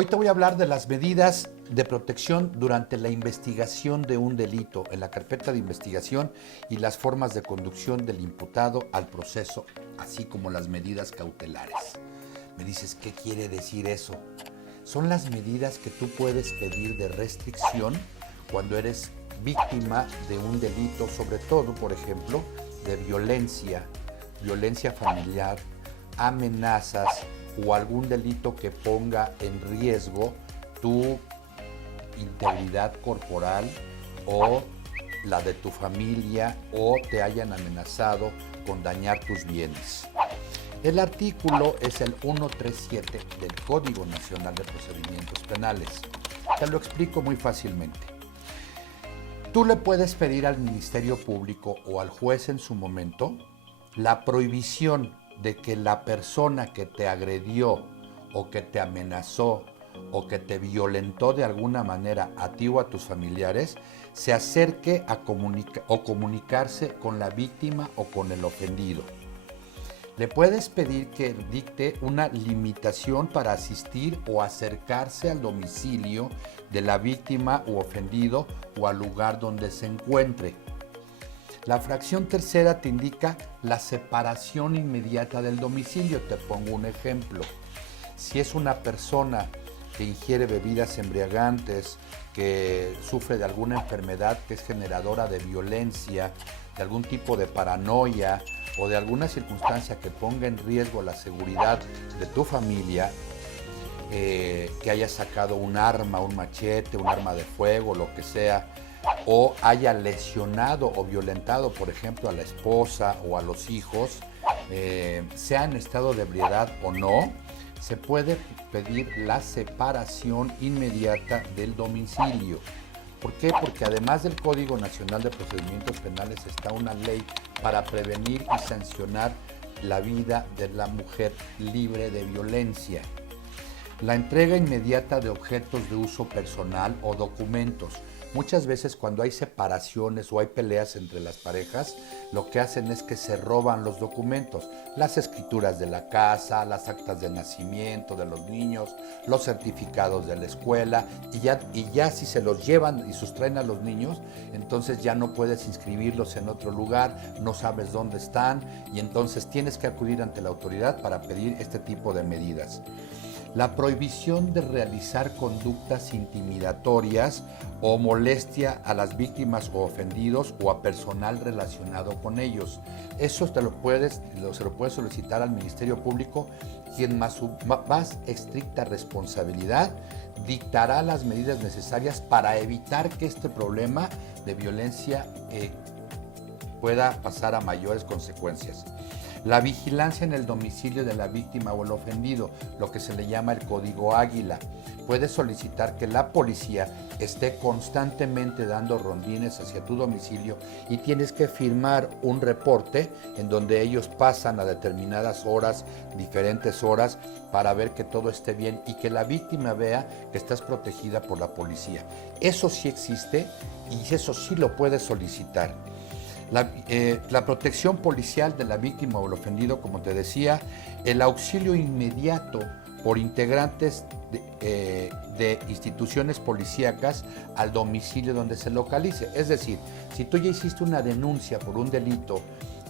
Hoy te voy a hablar de las medidas de protección durante la investigación de un delito en la carpeta de investigación y las formas de conducción del imputado al proceso, así como las medidas cautelares. Me dices, ¿qué quiere decir eso? Son las medidas que tú puedes pedir de restricción cuando eres víctima de un delito, sobre todo, por ejemplo, de violencia familiar, amenazas o algún delito que ponga en riesgo tu integridad corporal o la de tu familia o te hayan amenazado con dañar tus bienes. El artículo es el 137 del Código Nacional de Procedimientos Penales. Te lo explico muy fácilmente. Tú le puedes pedir al Ministerio Público o al juez en su momento la prohibición de que la persona que te agredió o que te amenazó o que te violentó de alguna manera a ti o a tus familiares se acerque a comunicarse con la víctima o con el ofendido. Le puedes pedir que dicte una limitación para asistir o acercarse al domicilio de la víctima u ofendido o al lugar donde se encuentre. La fracción tercera te indica la separación inmediata del domicilio. Te pongo un ejemplo. Si es una persona que ingiere bebidas embriagantes, que sufre de alguna enfermedad que es generadora de violencia, de algún tipo de paranoia o de alguna circunstancia que ponga en riesgo la seguridad de tu familia, que haya sacado un arma, un machete, un arma de fuego, lo que sea, o haya lesionado o violentado, por ejemplo, a la esposa o a los hijos, sea en estado de ebriedad o no, se puede pedir la separación inmediata del domicilio. ¿Por qué? Porque además del Código Nacional de Procedimientos Penales está una ley para prevenir y sancionar la vida de la mujer libre de violencia. La entrega inmediata de objetos de uso personal o documentos. Muchas veces cuando hay separaciones o hay peleas entre las parejas, lo que hacen es que se roban los documentos, las escrituras de la casa, las actas de nacimiento de los niños, los certificados de la escuela, y ya si se los llevan y sustraen a los niños, entonces ya no puedes inscribirlos en otro lugar, no sabes dónde están, y entonces tienes que acudir ante la autoridad para pedir este tipo de medidas. La prohibición de realizar conductas intimidatorias o molestia a las víctimas o ofendidos o a personal relacionado con ellos. Eso se lo puedes solicitar al Ministerio Público, quien más estricta responsabilidad dictará las medidas necesarias para evitar que este problema de violencia pueda pasar a mayores consecuencias. La vigilancia en el domicilio de la víctima o el ofendido, lo que se le llama el Código Águila. Puedes solicitar que la policía esté constantemente dando rondines hacia tu domicilio y tienes que firmar un reporte en donde ellos pasan a determinadas horas, diferentes horas, para ver que todo esté bien y que la víctima vea que estás protegida por la policía. Eso sí existe y eso sí lo puedes solicitar. La protección policial de la víctima o el ofendido, como te decía, el auxilio inmediato por integrantes de instituciones policíacas al domicilio donde se localice. Es decir, si tú ya hiciste una denuncia por un delito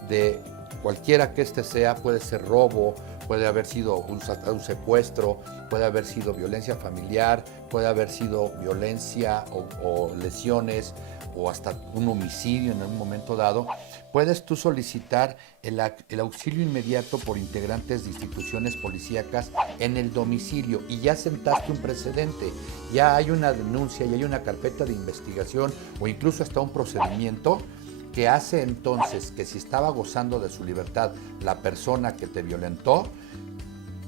de cualquiera que este sea, puede ser robo, puede haber sido un secuestro, puede haber sido violencia familiar, puede haber sido violencia o lesiones o hasta un homicidio en un momento dado, puedes tú solicitar el auxilio inmediato por integrantes de instituciones policíacas en el domicilio y ya sentaste un precedente, ya hay una denuncia, ya hay una carpeta de investigación o incluso hasta un procedimiento que hace entonces que si estaba gozando de su libertad la persona que te violentó,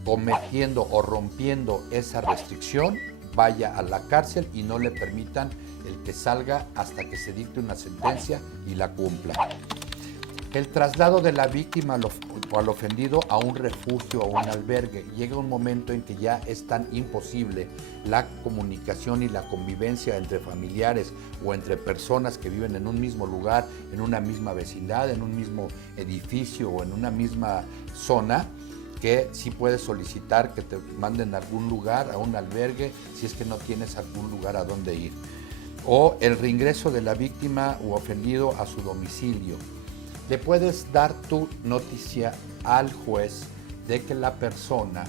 cometiendo o rompiendo esa restricción, vaya a la cárcel y no le permitan el que salga hasta que se dicte una sentencia y la cumpla. El traslado de la víctima o al ofendido a un refugio o un albergue. Llega un momento en que ya es tan imposible la comunicación y la convivencia entre familiares o entre personas que viven en un mismo lugar, en una misma vecindad, en un mismo edificio o en una misma zona, que sí puedes solicitar que te manden a algún lugar, a un albergue, si es que no tienes algún lugar a donde ir. O el reingreso de la víctima u ofendido a su domicilio. Le puedes dar tu noticia al juez de que la persona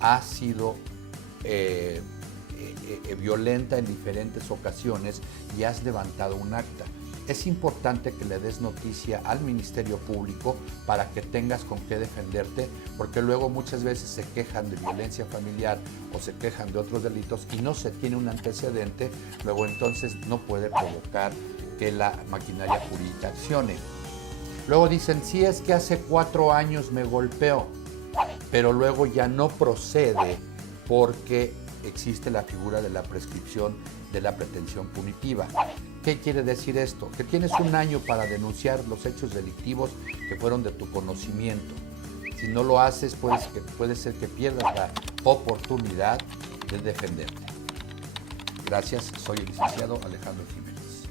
ha sido violenta en diferentes ocasiones y has levantado un acta. Es importante que le des noticia al Ministerio Público para que tengas con qué defenderte, porque luego muchas veces se quejan de violencia familiar o se quejan de otros delitos y no se tiene un antecedente, luego entonces no puede provocar que la maquinaria jurídica accione. Luego dicen, sí, es que hace 4 años me golpeó, pero luego ya no procede porque existe la figura de la prescripción de la pretensión punitiva. ¿Qué quiere decir esto? Que tienes un año para denunciar los hechos delictivos que fueron de tu conocimiento. Si no lo haces, puede ser que pierdas la oportunidad de defenderte. Gracias, soy el licenciado Alejandro Jiménez.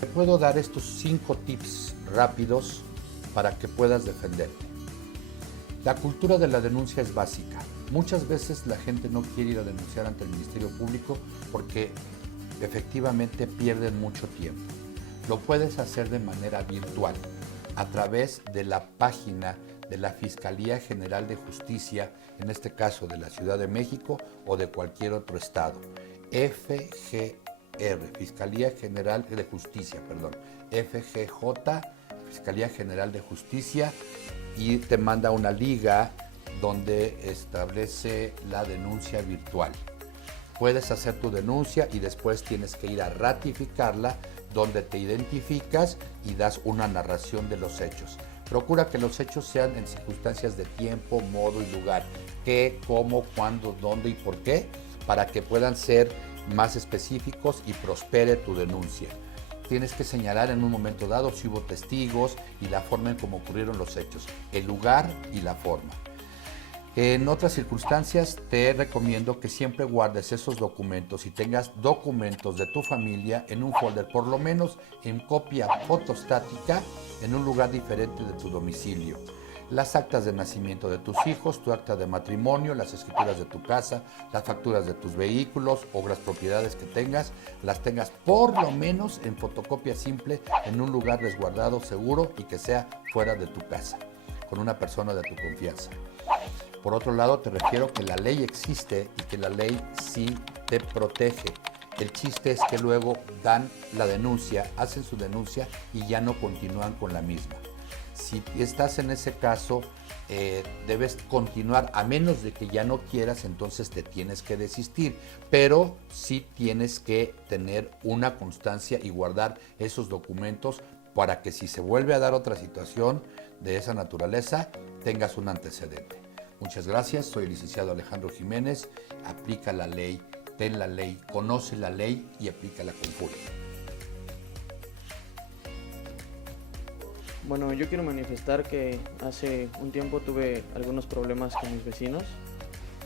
Te puedo dar estos 5 tips rápidos para que puedas defenderte. La cultura de la denuncia es básica. Muchas veces la gente no quiere ir a denunciar ante el Ministerio Público porque efectivamente pierden mucho tiempo. Lo puedes hacer de manera virtual a través de la página de la Fiscalía General de Justicia, en este caso de la Ciudad de México o de cualquier otro estado. FGR, Fiscalía General de Justicia, FGJ, Fiscalía General de Justicia, y te manda una liga donde establece la denuncia virtual. Puedes hacer tu denuncia y después tienes que ir a ratificarla, donde te identificas y das una narración de los hechos. Procura que los hechos sean en circunstancias de tiempo, modo y lugar. ¿Qué, cómo, cuándo, dónde y por qué? Para que puedan ser más específicos y prospere tu denuncia. Tienes que señalar en un momento dado si hubo testigos y la forma en cómo ocurrieron los hechos, el lugar y la forma. En otras circunstancias te recomiendo que siempre guardes esos documentos y tengas documentos de tu familia en un folder, por lo menos en copia fotostática, en un lugar diferente de tu domicilio. Las actas de nacimiento de tus hijos, tu acta de matrimonio, las escrituras de tu casa, las facturas de tus vehículos o las propiedades que tengas, las tengas por lo menos en fotocopia simple en un lugar resguardado, seguro y que sea fuera de tu casa, con una persona de tu confianza. Por otro lado, te refiero que la ley existe y que la ley sí te protege. El chiste es que luego dan la denuncia, hacen su denuncia y ya no continúan con la misma. Si estás en ese caso, debes continuar, a menos de que ya no quieras, entonces te tienes que desistir, pero sí tienes que tener una constancia y guardar esos documentos para que si se vuelve a dar otra situación de esa naturaleza, tengas un antecedente. Muchas gracias, soy el licenciado Alejandro Jiménez. Aplica la ley, ten la ley, conoce la ley y aplícala con furia. Bueno, yo quiero manifestar que hace un tiempo tuve algunos problemas con mis vecinos.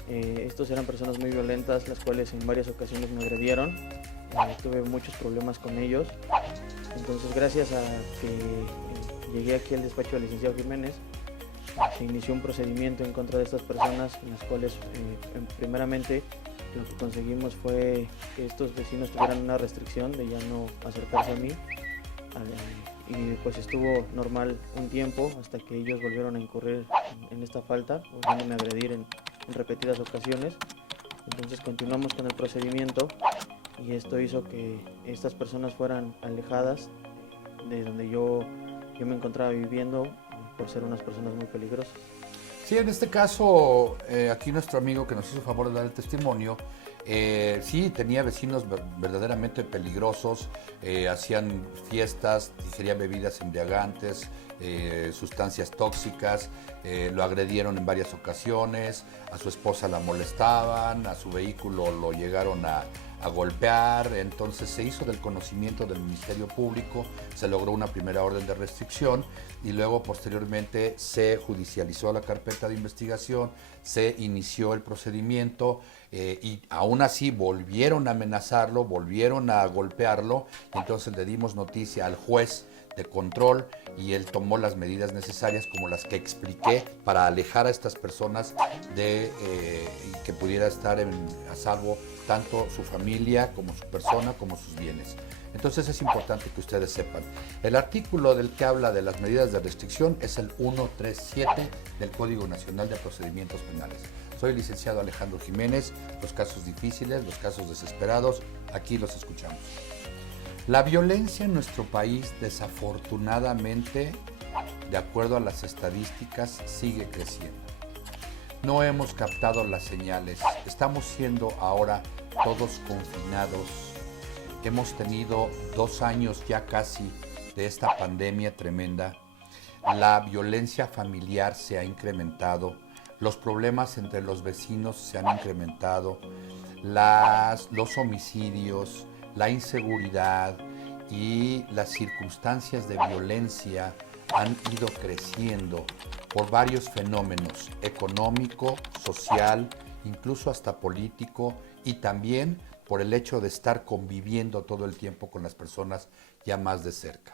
Estos eran personas muy violentas, las cuales en varias ocasiones me agredieron. Tuve muchos problemas con ellos. Entonces, gracias a que llegué aquí al despacho del licenciado Jiménez, se inició un procedimiento en contra de estas personas, en las cuales primeramente lo que conseguimos fue que estos vecinos tuvieran una restricción de ya no acercarse a mí, y pues estuvo normal un tiempo hasta que ellos volvieron a incurrir en esta falta, volviéndome a agredir en repetidas ocasiones. Entonces continuamos con el procedimiento y esto hizo que estas personas fueran alejadas de donde yo me encontraba viviendo, por ser unas personas muy peligrosas. Sí, en este caso, aquí nuestro amigo que nos hizo favor de dar el testimonio, sí, tenía vecinos verdaderamente peligrosos, hacían fiestas, ingerían bebidas embriagantes, sustancias tóxicas, lo agredieron en varias ocasiones, a su esposa la molestaban, a su vehículo lo llegaron a golpear. Entonces se hizo del conocimiento del Ministerio Público, se logró una primera orden de restricción y luego posteriormente se judicializó la carpeta de investigación, se inició el procedimiento y aún así volvieron a amenazarlo, volvieron a golpearlo, y entonces le dimos noticia al juez de control y él tomó las medidas necesarias como las que expliqué para alejar a estas personas de que pudiera estar a salvo tanto su familia como su persona como sus bienes. Entonces es importante que ustedes sepan. El artículo del que habla de las medidas de restricción es el 137 del Código Nacional de Procedimientos Penales. Soy el licenciado Alejandro Jiménez. Los casos difíciles, los casos desesperados, aquí los escuchamos. La violencia en nuestro país, desafortunadamente, de acuerdo a las estadísticas, sigue creciendo. No hemos captado las señales. Estamos siendo ahora todos confinados. Hemos tenido 2 años ya casi de esta pandemia tremenda. La violencia familiar se ha incrementado. Los problemas entre los vecinos se han incrementado. Los homicidios, la inseguridad y las circunstancias de violencia han ido creciendo por varios fenómenos: económico, social, incluso hasta político, y también por el hecho de estar conviviendo todo el tiempo con las personas ya más de cerca.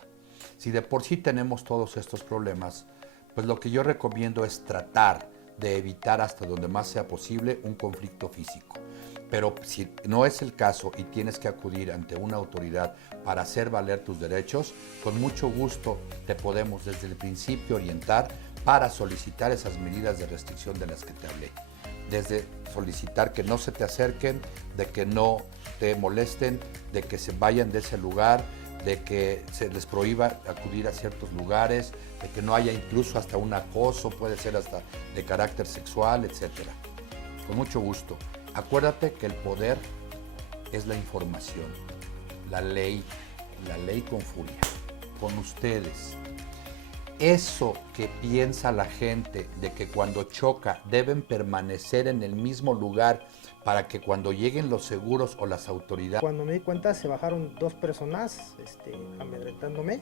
Si de por sí tenemos todos estos problemas, pues lo que yo recomiendo es tratar de evitar hasta donde más sea posible un conflicto físico. Pero si no es el caso y tienes que acudir ante una autoridad para hacer valer tus derechos, con mucho gusto te podemos desde el principio orientar para solicitar esas medidas de restricción de las que te hablé. Desde solicitar que no se te acerquen, de que no te molesten, de que se vayan de ese lugar, de que se les prohíba acudir a ciertos lugares, de que no haya incluso hasta un acoso, puede ser hasta de carácter sexual, etc. Con mucho gusto. Acuérdate que el poder es la información, la ley con furia, con ustedes. Eso que piensa la gente de que cuando choca deben permanecer en el mismo lugar para que cuando lleguen los seguros o las autoridades... Cuando me di cuenta se bajaron 2 personas amedrentándome,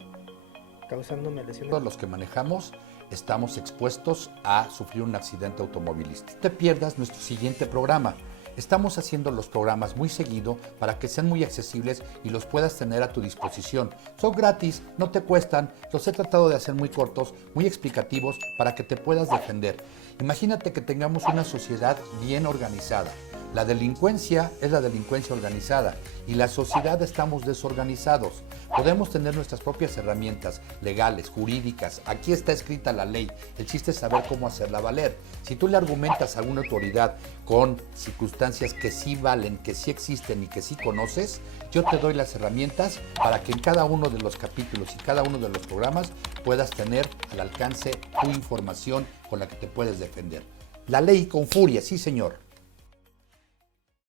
causándome lesiones. Todos los que manejamos estamos expuestos a sufrir un accidente automovilístico. No te pierdas nuestro siguiente programa. Estamos haciendo los programas muy seguido para que sean muy accesibles y los puedas tener a tu disposición. Son gratis, no te cuestan, los he tratado de hacer muy cortos, muy explicativos para que te puedas defender. Imagínate que tengamos una sociedad bien organizada. La delincuencia es la delincuencia organizada y la sociedad estamos desorganizados. Podemos tener nuestras propias herramientas legales, jurídicas. Aquí está escrita la ley. El chiste es saber cómo hacerla valer. Si tú le argumentas a alguna autoridad con circunstancias que sí valen, que sí existen y que sí conoces, yo te doy las herramientas para que en cada uno de los capítulos y cada uno de los programas puedas tener al alcance tu información con la que te puedes defender. La ley con furia, sí señor.